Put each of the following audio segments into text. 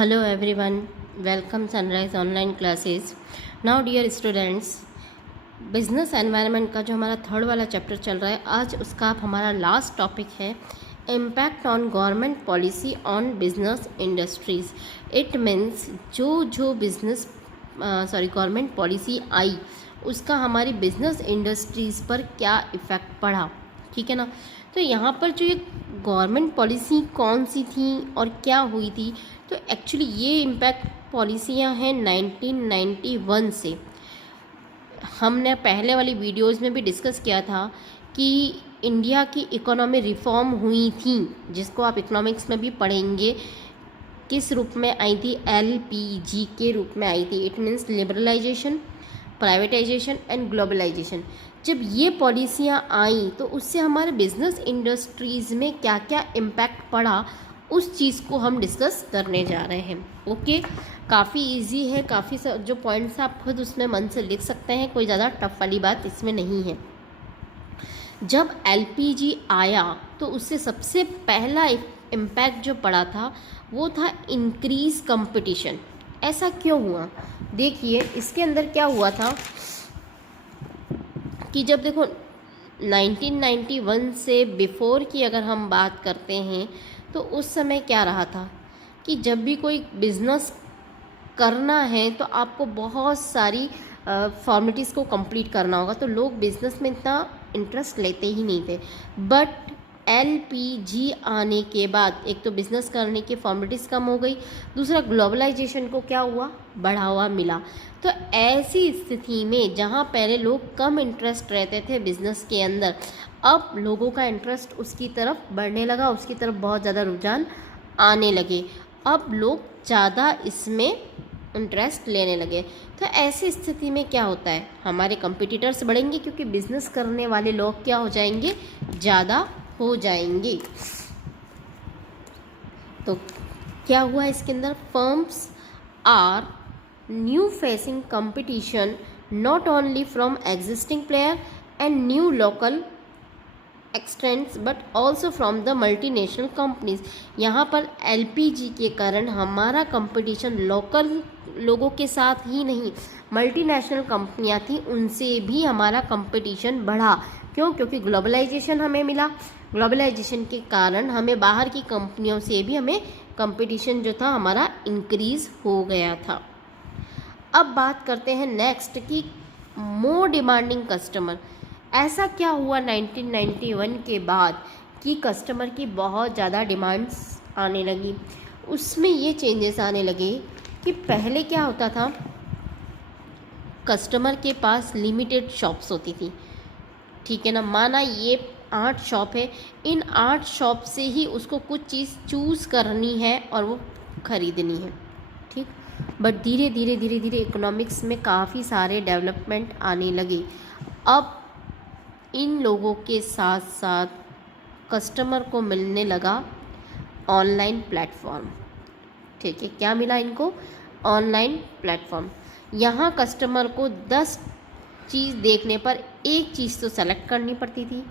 Hello everyone, welcome Sunrise online classes. Now dear students, business environment का जो हमारा third वाला चैप्टर चल रहा है, आज उसका हमारा लास्ट टॉपिक है impact on government policy on business industries. It means जो बिजनेस गवर्नमेंट पॉलिसी आई उसका हमारी बिजनेस इंडस्ट्रीज़ पर क्या इफ़ेक्ट पड़ा, ठीक है ना। तो यहाँ पर जो ये गवर्नमेंट पॉलिसी कौन सी थी और क्या हुई थी, तो एक्चुअली ये इम्पैक्ट पॉलिसियाँ हैं 1991 से। हमने पहले वाली वीडियोस में भी डिस्कस किया था कि इंडिया की इकोनॉमी रिफॉर्म हुई थी, जिसको आप इकोनॉमिक्स में भी पढ़ेंगे। किस रूप में आई थी? LPG के रूप में आई थी। It means liberalisation, privatisation and globalisation. जब ये पॉलिसियाँ आई तो उससे हमारे बिजनेस इंडस्ट्रीज़ में क्या क्या इम्पैक्ट पड़ा, उस चीज़ को हम डिस्कस करने जा रहे हैं। ओके, काफ़ी इजी है, काफ़ी जो पॉइंट्स आप खुद उसमें मन से लिख सकते हैं, कोई ज़्यादा टफ वाली बात इसमें नहीं है। जब LPG आया तो उससे सबसे पहला इम्पैक्ट जो पड़ा था वो था इंक्रीज कंपटीशन। ऐसा क्यों हुआ? देखिए, इसके अंदर क्या हुआ था कि जब देखो 1991 से बिफ़ोर की अगर हम बात करते हैं तो उस समय क्या रहा था कि जब भी कोई बिज़नेस करना है तो आपको बहुत सारी फॉर्मेलिटीज़ को कंप्लीट करना होगा, तो लोग बिज़नेस में इतना इंटरेस्ट लेते ही नहीं थे। बट LPG आने के बाद एक तो बिज़नेस करने की फॉर्मेलिटीज़ कम हो गई, दूसरा ग्लोबलाइजेशन को क्या हुआ? बढ़ावा मिला। तो ऐसी स्थिति में जहाँ पहले लोग कम इंटरेस्ट रहते थे बिज़नेस के अंदर, अब लोगों का इंटरेस्ट उसकी तरफ बढ़ने लगा, उसकी तरफ बहुत ज़्यादा रुझान आने लगे। अब लोग ज़्यादा इसमें इंटरेस्ट लेने लगे। तो ऐसी स्थिति में क्या होता है? हमारे कंपटीटर्स बढ़ेंगे क्योंकि बिज़नेस करने वाले लोग क्या हो जाएंगे? ज़्यादा हो जाएंगे। तो क्या हुआ इसके अंदर? Firms are new facing competition not only from existing player and new local extents but also from the multinational companies. यहाँ पर LPG के कारण हमारा कंपटीशन लोकल लोगों के साथ ही नहीं, मल्टीनेशनल कंपनियाँ थी उनसे भी हमारा कंपटीशन बढ़ा। क्यों? क्योंकि ग्लोबलाइजेशन हमें मिला। ग्लोबलाइजेशन के कारण हमें बाहर की कंपनियों से भी हमें कंपटीशन जो था हमारा इंक्रीज़ हो गया था। अब बात करते हैं नेक्स्ट कि मोर डिमांडिंग कस्टमर। ऐसा क्या हुआ 1991 के बाद कि कस्टमर की बहुत ज़्यादा डिमांड्स आने लगी? उसमें ये चेंजेस आने लगे कि पहले क्या होता था, कस्टमर के पास लिमिटेड शॉप्स होती थी, ठीक है ना। माना ये 8 शॉप है, इन 8 शॉप से ही उसको कुछ चीज़ चूज़ करनी है और वो ख़रीदनी है, ठीक। बट धीरे धीरे इकोनॉमिक्स में काफ़ी सारे डेवलपमेंट आने लगे। अब इन लोगों के साथ साथ कस्टमर को मिलने लगा ऑनलाइन प्लेटफॉर्म, ठीक है। क्या मिला इनको? Online platform. यहाँ कस्टमर को 10 चीज़ देखने पर एक चीज़ तो सेलेक्ट करनी पड़ती थी।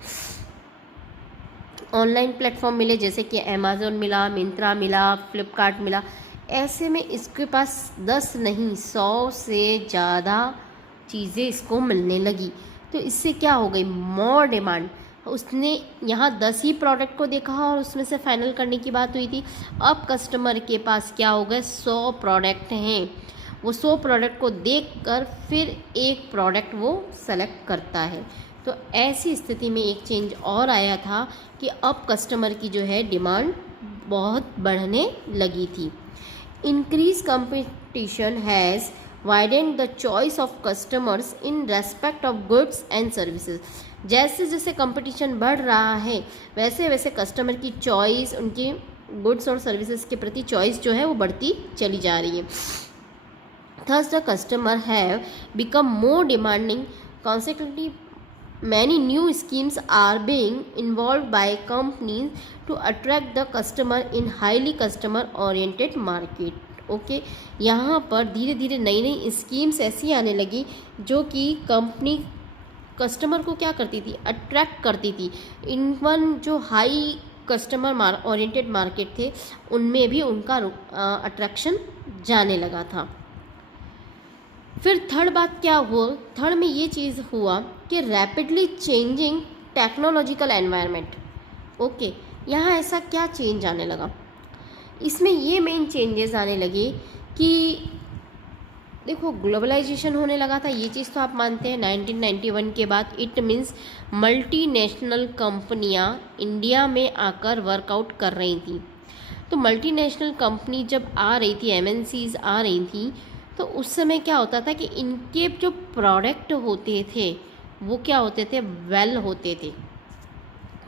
ऑनलाइन प्लेटफॉर्म मिले जैसे कि अमेज़न मिला, मिंत्रा मिला, फ्लिपकार्ट मिला। ऐसे में इसके पास 10 नहीं 100 से ज़्यादा चीज़ें इसको मिलने लगी। तो इससे क्या हो गई? More demand. उसने यहाँ 10 ही प्रोडक्ट को देखा और उसमें से फाइनल करने की बात हुई थी। अब कस्टमर के पास क्या हो गए? 100 प्रोडक्ट हैं। वो 100 प्रोडक्ट को देखकर फिर एक प्रोडक्ट वो सेलेक्ट करता है। तो ऐसी स्थिति में एक चेंज और आया था कि अब कस्टमर की जो है डिमांड बहुत बढ़ने लगी थी। Increase competition has widened the choice of customers in respect of goods and services. जैसे जैसे कंपटीशन बढ़ रहा है वैसे वैसे कस्टमर की चॉइस, उनकी गुड्स और सर्विसेज के प्रति चॉइस जो है वो बढ़ती चली जा रही है। Thus the customer have become more demanding. Consequently, many new schemes are being involved by companies to attract the customer in highly customer oriented market. Okay, यहाँ पर धीरे धीरे नई नई स्कीम्स ऐसी आने लगी जो कि कंपनी कस्टमर को क्या करती थी? अट्रैक्ट करती थी। इवन जो हाई कस्टमर ओरिएंटेड मार्केट थे उनमें भी उनका अट्रैक्शन जाने लगा था। फिर थर्ड बात क्या हुआ, थर्ड में ये चीज़ हुआ कि rapidly changing technological environment. Okay, यहाँ ऐसा क्या चेंज आने लगा, इसमें ये मेन चेंजेस आने लगे कि देखो ग्लोबलाइजेशन होने लगा था, ये चीज़ तो आप मानते हैं 1991 के बाद। इट मीन्स मल्टीनेशनल कंपनियां इंडिया में आकर वर्कआउट कर रही थी। तो मल्टीनेशनल कंपनी जब आ रही थी, एमएनसीज आ रही थी, तो उस समय क्या होता था कि इनके जो प्रोडक्ट होते थे वो क्या होते थे, वेल होते थे।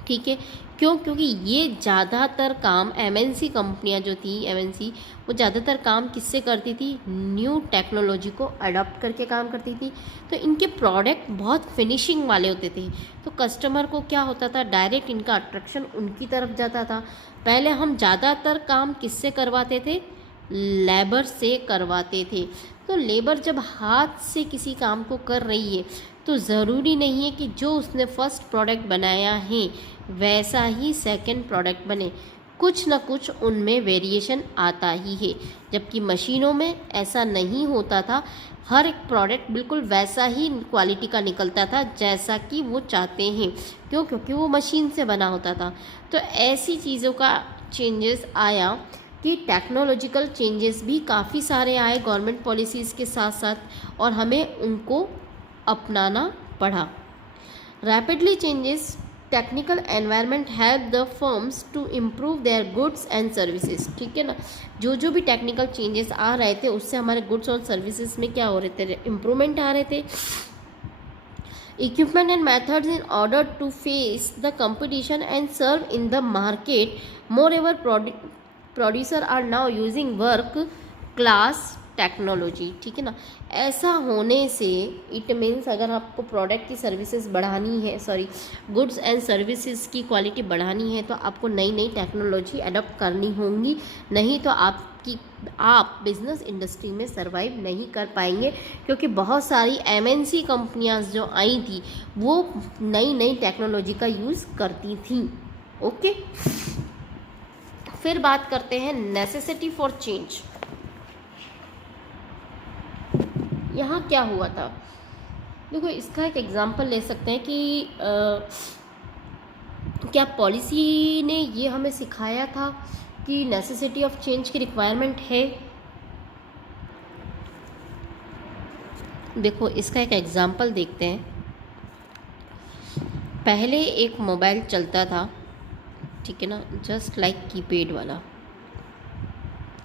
ठीक है, क्यों? क्योंकि ये ज़्यादातर काम एमएनसी कंपनियां जो थी, एमएनसी वो ज़्यादातर काम किससे करती थी, न्यू टेक्नोलॉजी को अडॉप्ट करके काम करती थी। तो इनके प्रोडक्ट बहुत फिनिशिंग वाले होते थे, तो कस्टमर को क्या होता था, डायरेक्ट इनका अट्रैक्शन उनकी तरफ जाता था। पहले हम ज़्यादातर काम किससे करवाते थे, लेबर से करवाते थे। तो लेबर जब हाथ से किसी काम को कर रही है तो ज़रूरी नहीं है कि जो उसने फर्स्ट प्रोडक्ट बनाया है वैसा ही सेकंड प्रोडक्ट बने, कुछ ना कुछ उनमें वेरिएशन आता ही है। जबकि मशीनों में ऐसा नहीं होता था, हर एक प्रोडक्ट बिल्कुल वैसा ही क्वालिटी का निकलता था जैसा कि वो चाहते हैं। क्यों? क्योंकि वो मशीन से बना होता था। तो ऐसी चीज़ों का चेंजेस आया कि टेक्नोलॉजिकल चेंजेस भी काफ़ी सारे आए गवर्नमेंट पॉलिसीज़ के साथ साथ, और हमें उनको अपनाना पड़ा। Rapidly changes technical environment help the firms to improve their goods and services. ठीक है ना, जो भी टेक्निकल चेंजेस आ रहे थे उससे हमारे गुड्स और सर्विसेज में क्या हो रहे थे, इम्प्रूवमेंट आ रहे थे। Equipment and methods in order to face the competition and serve in the market. Moreover, producer are now using work class technology. ठीक है ना, ऐसा होने से इट मीन्स अगर आपको प्रोडक्ट की सर्विसेज बढ़ानी है, गुड्स एंड सर्विसेज की क्वालिटी बढ़ानी है, तो आपको नई नई टेक्नोलॉजी अडॉप्ट करनी होंगी, नहीं तो आप बिजनेस इंडस्ट्री में सरवाइव नहीं कर पाएंगे। क्योंकि बहुत सारी एमएनसी कंपनियां जो आई थी वो नई नई टेक्नोलॉजी का यूज़ करती थी। ओके, फिर बात करते हैं नेसेसिटी फॉर चेंज। यहाँ क्या हुआ था, देखो इसका एक एग्जांपल ले सकते हैं कि क्या पॉलिसी ने ये हमें सिखाया था कि नेसेसिटी ऑफ चेंज की रिक्वायरमेंट है। देखो इसका एक एग्जांपल देखते हैं। पहले एक मोबाइल चलता था, ठीक है ना, जस्ट लाइक कीपैड वाला,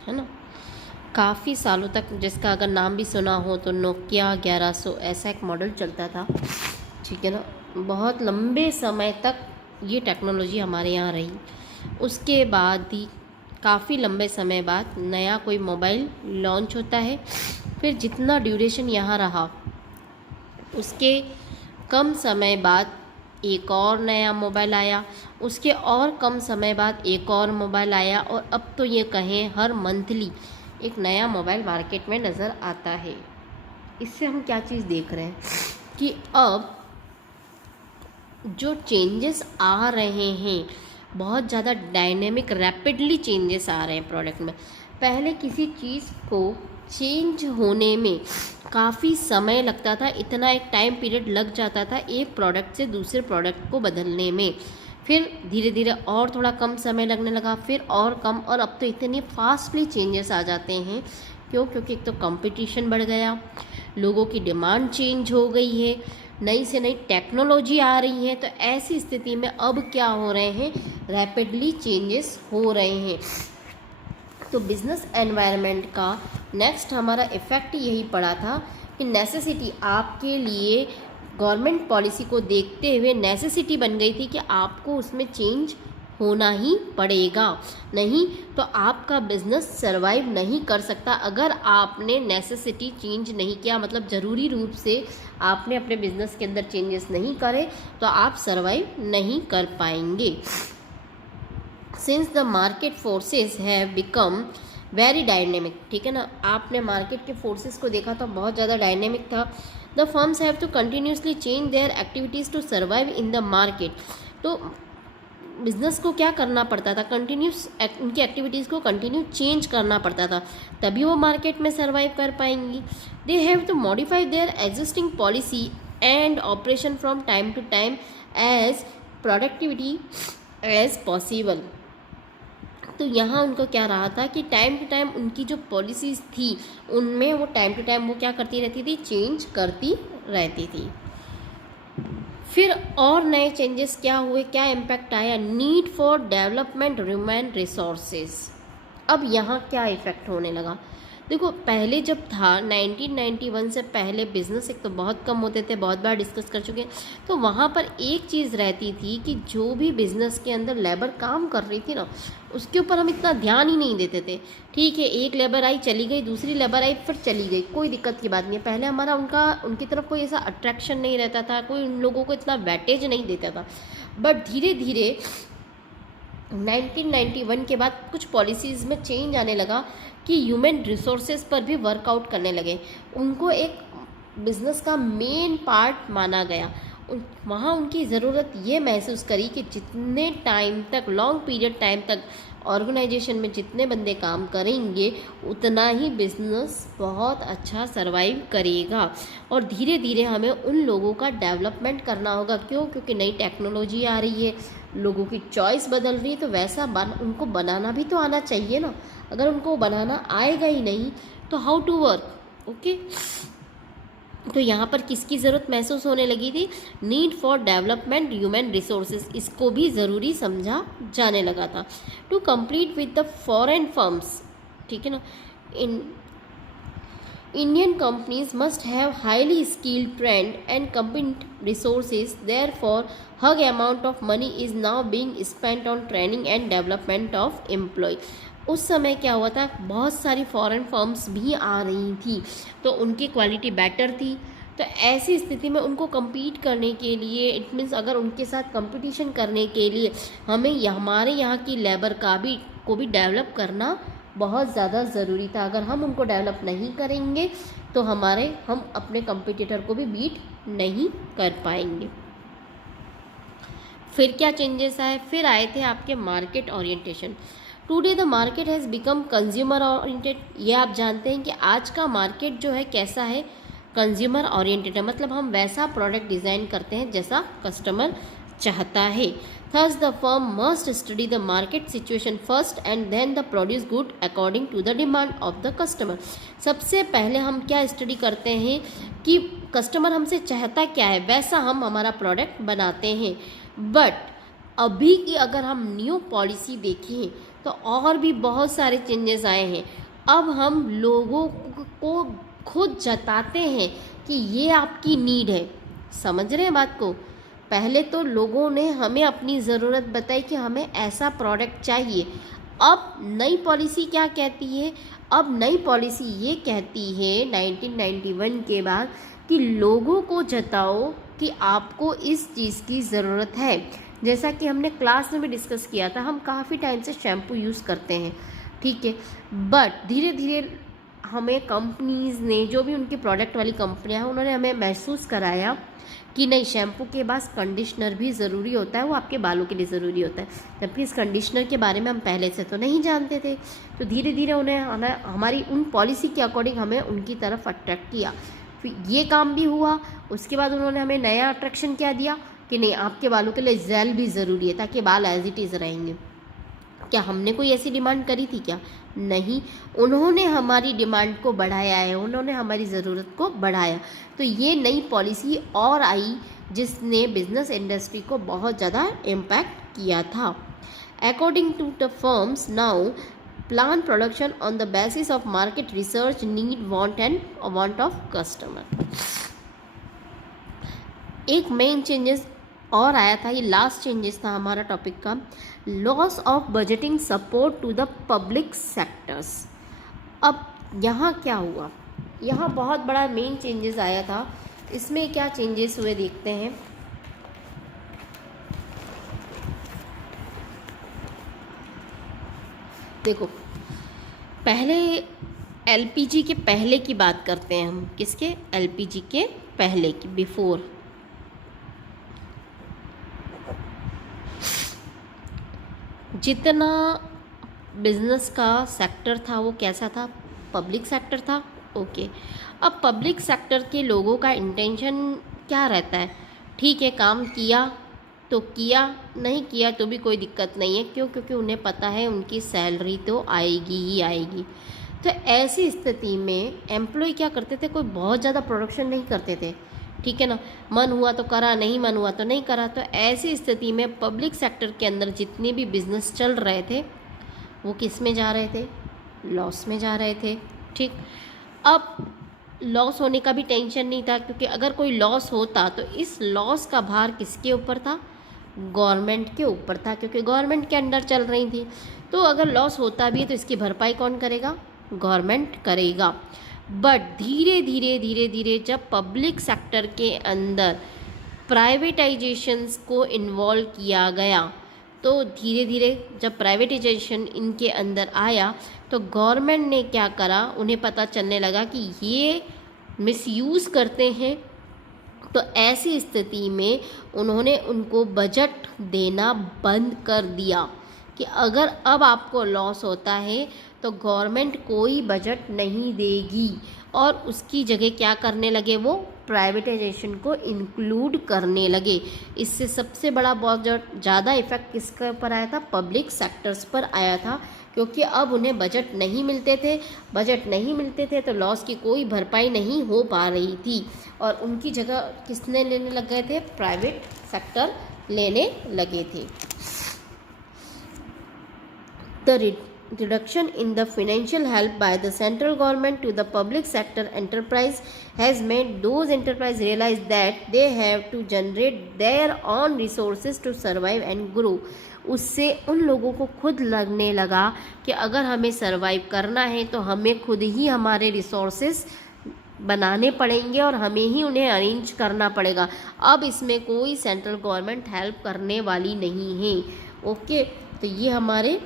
है ना, काफ़ी सालों तक, जिसका अगर नाम भी सुना हो तो नोकिया 1100 ऐसा एक मॉडल चलता था। ठीक है ना, बहुत लंबे समय तक ये टेक्नोलॉजी हमारे यहाँ रही। उसके बाद ही काफ़ी लंबे समय बाद नया कोई मोबाइल लॉन्च होता है, फिर जितना ड्यूरेशन यहाँ रहा उसके कम समय बाद एक और नया मोबाइल आया, उसके और कम समय बाद एक और मोबाइल आया, और अब तो ये कहें हर मंथली एक नया मोबाइल मार्केट में नज़र आता है। इससे हम क्या चीज़ देख रहे हैं कि अब जो चेंजेस आ रहे हैं बहुत ज़्यादा डायनेमिक, रैपिडली चेंजेस आ रहे हैं प्रोडक्ट में। पहले किसी चीज़ को चेंज होने में काफ़ी समय लगता था, इतना एक टाइम पीरियड लग जाता था एक प्रोडक्ट से दूसरे प्रोडक्ट को बदलने में। फिर धीरे धीरे और थोड़ा कम समय लगने लगा, फिर और कम, और अब तो इतने फास्टली चेंजेस आ जाते हैं। क्यों? क्योंकि एक तो कंपटीशन बढ़ गया, लोगों की डिमांड चेंज हो गई है, नई से नई टेक्नोलॉजी आ रही है। तो ऐसी स्थिति में अब क्या हो रहे हैं, रैपिडली चेंजेस हो रहे हैं। तो बिज़नेस एनवायरनमेंट का नेक्स्ट हमारा इफ़ेक्ट यही पड़ा था कि नेसेसिटी आपके लिए, गवर्नमेंट पॉलिसी को देखते हुए नेसेसिटी बन गई थी कि आपको उसमें चेंज होना ही पड़ेगा, नहीं तो आपका बिज़नेस सरवाइव नहीं कर सकता। अगर आपने नेसेसिटी चेंज नहीं किया, मतलब ज़रूरी रूप से आपने अपने बिज़नेस के अंदर चेंजेस नहीं करे, तो आप सरवाइव नहीं कर पाएंगे। Since the market forces have become very dynamic, ठीक है ना, आपने मार्केट के फोर्सेस को देखा तो बहुत ज़्यादा डायनेमिक था। The firms have to continuously change their activities to survive in the market. तो बिज़नेस को क्या करना पड़ता था, कंटिन्यूस उनकी एक्टिविटीज़ को कंटिन्यू चेंज करना पड़ता था, तभी वो मार्केट में सर्वाइव कर पाएंगी। They have to modify their existing policy and operation from time to time as productivity as possible. तो यहाँ उनको क्या रहा था कि टाइम टू टाइम उनकी जो पॉलिसीज़ थी उनमें वो टाइम टू टाइम वो क्या करती रहती थी, चेंज करती रहती थी। फिर और नए चेंजेस क्या हुए, क्या इम्पैक्ट आया, need for development human resources. अब यहाँ क्या इफ़ेक्ट होने लगा, देखो पहले जब था 1991 से पहले बिज़नेस एक तो बहुत कम होते थे, बहुत बार डिस्कस कर चुके हैं। तो वहाँ पर एक चीज़ रहती थी कि जो भी बिज़नेस के अंदर लेबर काम कर रही थी ना, उसके ऊपर हम इतना ध्यान ही नहीं देते थे। ठीक है, एक लेबर आई चली गई, दूसरी लेबर आई फिर चली गई, कोई दिक्कत की बात नहीं है। पहले हमारा उनकी तरफ कोई ऐसा अट्रैक्शन नहीं रहता था, कोई उन लोगों को इतना वेटेज नहीं देता था। बट धीरे धीरे 1991 के बाद कुछ पॉलिसीज़ में चेंज आने लगा कि ह्यूमन रिसोर्सेज पर भी वर्कआउट करने लगे, उनको एक बिज़नेस का मेन पार्ट माना गया। वहाँ उनकी ज़रूरत ये महसूस करी कि जितने टाइम तक, लॉन्ग पीरियड टाइम तक ऑर्गेनाइजेशन में जितने बंदे काम करेंगे उतना ही बिज़नेस बहुत अच्छा सर्वाइव करेगा। और धीरे धीरे हमें उन लोगों का डेवलपमेंट करना होगा। क्यों? क्योंकि नई टेक्नोलॉजी आ रही है, लोगों की चॉइस बदल रही है, तो वैसा उनको बनाना भी तो आना चाहिए ना। अगर उनको बनाना आएगा ही नहीं तो हाउ टू वर्क, ओके। तो यहाँ पर किसकी ज़रूरत महसूस होने लगी थी, need for development human resources, इसको भी ज़रूरी समझा जाने लगा था। To complete with the foreign firms, ठीक है ना, Indian companies must have highly skilled, trained and competent resources. Therefore, hug amount of money is now being spent on training and development of employee. उस समय क्या हुआ था, बहुत सारी फॉरेन फर्म्स भी आ रही थी, तो उनकी क्वालिटी बेटर थी। तो ऐसी स्थिति में उनको compete करने के लिए, इट मीन्स अगर उनके साथ कंपटीशन करने के लिए हमें हमारे यहाँ की लेबर को भी डेवलप करना बहुत ज़्यादा ज़रूरी था। अगर हम उनको डेवलप नहीं करेंगे तो हम अपने कंपटीटर को भी बीट नहीं कर पाएंगे। फिर क्या चेंजेस आए, फिर आए थे आपके market orientation. Today the market has become consumer oriented. ये आप जानते हैं कि आज का मार्केट जो है कैसा है, कंज्यूमर ओरिएंटेड है। मतलब हम वैसा प्रोडक्ट डिज़ाइन करते हैं जैसा कस्टमर चाहता है। Thus the firm must study the market situation first and then the produce good according to the demand of the customer. सबसे पहले हम क्या स्टडी करते हैं कि कस्टमर हमसे चाहता क्या है, वैसा हम हमारा प्रोडक्ट बनाते हैं। बट अभी की अगर हम न्यू पॉलिसी देखें तो और भी बहुत सारे चेंजेस आए हैं। अब हम लोगों को खुद जताते हैं कि ये आपकी नीड है। समझ रहे हैं बात को? पहले तो लोगों ने हमें अपनी ज़रूरत बताई कि हमें ऐसा प्रोडक्ट चाहिए। अब नई पॉलिसी क्या कहती है, अब नई पॉलिसी ये कहती है 1991 के बाद कि लोगों को जताओ कि आपको इस चीज़ की ज़रूरत है। जैसा कि हमने क्लास में भी डिस्कस किया था, हम काफ़ी टाइम से शैम्पू यूज़ करते हैं, ठीक है। बट धीरे धीरे हमें कंपनीज़ ने, जो भी उनकी प्रोडक्ट वाली कंपनियां हैं, उन्होंने हमें महसूस कराया कि नहीं, शैम्पू के बाद कंडीशनर भी ज़रूरी होता है, वो आपके बालों के लिए ज़रूरी होता है। जबकि इस कंडीशनर के बारे में हम पहले से तो नहीं जानते थे। तो धीरे धीरे उन्हें हमारी उन पॉलिसी के अकॉर्डिंग हमें उनकी तरफ अट्रैक्ट किया। फिर ये काम भी हुआ। उसके बाद उन्होंने हमें नया अट्रैक्शन क्या दिया कि नहीं, आपके बालों के लिए जेल भी ज़रूरी है ताकि बाल एज इट इज़ रहेंगे। क्या हमने कोई ऐसी डिमांड करी थी क्या? नहीं, उन्होंने हमारी डिमांड को बढ़ाया है, उन्होंने हमारी ज़रूरत को बढ़ाया। तो ये नई पॉलिसी और आई जिसने बिजनेस इंडस्ट्री को बहुत ज़्यादा इम्पैक्ट किया था। According to the firms now plan production on the basis of market research, need, want of customer. एक मेन चेंजेस और आया था, ये लास्ट चेंजेस था हमारा टॉपिक का, loss of budgeting support to the public sectors. अब यहाँ क्या हुआ, यहाँ बहुत बड़ा मेन चेंजेस आया था। इसमें क्या चेंजेस हुए देखते हैं। देखो, पहले एलपीजी के पहले की बात करते हैं हम। किसके? एलपीजी के पहले की, बिफोर। जितना बिजनेस का सेक्टर था वो कैसा था, पब्लिक सेक्टर था। ओके, अब पब्लिक सेक्टर के लोगों का इंटेंशन क्या रहता है, ठीक है काम किया तो किया, नहीं किया तो भी कोई दिक्कत नहीं है, क्यों, क्योंकि उन्हें पता है उनकी सैलरी तो आएगी ही आएगी। तो ऐसी स्थिति में एम्प्लॉय क्या करते थे, कोई बहुत ज़्यादा प्रोडक्शन नहीं करते थे, ठीक है ना, मन हुआ तो करा, नहीं मन हुआ तो नहीं करा। तो ऐसी स्थिति में पब्लिक सेक्टर के अंदर जितने भी बिजनेस चल रहे थे वो किस में जा रहे थे, लॉस में जा रहे थे। ठीक, अब लॉस होने का भी टेंशन नहीं था, क्योंकि अगर कोई लॉस होता तो इस लॉस का भार किसके ऊपर था, गवर्नमेंट के ऊपर था, क्योंकि गवर्नमेंट के अंडर चल रही थी। तो अगर लॉस होता भी है तो इसकी भरपाई कौन करेगा, गवर्नमेंट करेगा। बट धीरे धीरे धीरे धीरे जब पब्लिक सेक्टर के अंदर प्राइवेटाइजेशंस को इन्वॉल्व किया गया, तो धीरे धीरे जब प्राइवेटाइजेशन इनके अंदर आया तो गवर्नमेंट ने क्या करा, उन्हें पता चलने लगा कि ये मिसयूज़ करते हैं। तो ऐसी स्थिति में उन्होंने उनको बजट देना बंद कर दिया कि अगर अब आपको लॉस होता है तो गवर्नमेंट कोई बजट नहीं देगी, और उसकी जगह क्या करने लगे, वो प्राइवेटाइजेशन को इंक्लूड करने लगे। इससे सबसे बड़ा बहुत ज़्यादा इफेक्ट किसके ऊपर आया था, पब्लिक सेक्टर्स पर आया था, क्योंकि अब उन्हें बजट नहीं मिलते थे, बजट नहीं मिलते थे तो लॉस की कोई भरपाई नहीं हो पा रही थी, और उनकी जगह किसने लेने लग गए थे, प्राइवेट सेक्टर लेने लगे थे। The reduction in the financial help by the central government to the public sector enterprise has made those enterprises realize that they have to generate their own resources to survive and grow. उससे उन लोगों को खुद लगने लगा कि अगर हमें सर्वाइव करना है तो हमें खुद ही हमारे रिसोर्सेस बनाने पड़ेंगे और हमें ही उन्हें अरेंज करना पड़ेगा। अब इसमें कोई सेंट्रल गवर्नमेंट हेल्प करने वाली नहीं है। ओके, तो ये हमारे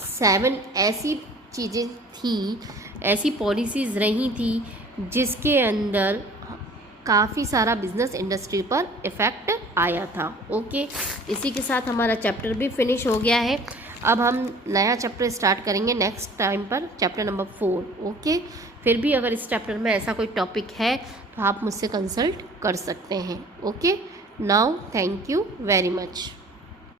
7 ऐसी चीज़ें थी, ऐसी पॉलिसीज़ रही थी जिसके अंदर काफ़ी सारा बिजनेस इंडस्ट्री पर इफ़ेक्ट आया था। ओके, इसी के साथ हमारा चैप्टर भी फिनिश हो गया है। अब हम नया चैप्टर स्टार्ट करेंगे नेक्स्ट टाइम पर, चैप्टर नंबर 4। ओके, फिर भी अगर इस चैप्टर में ऐसा कोई टॉपिक है तो आप मुझसे कंसल्ट कर सकते हैं। Okay, now thank you very much.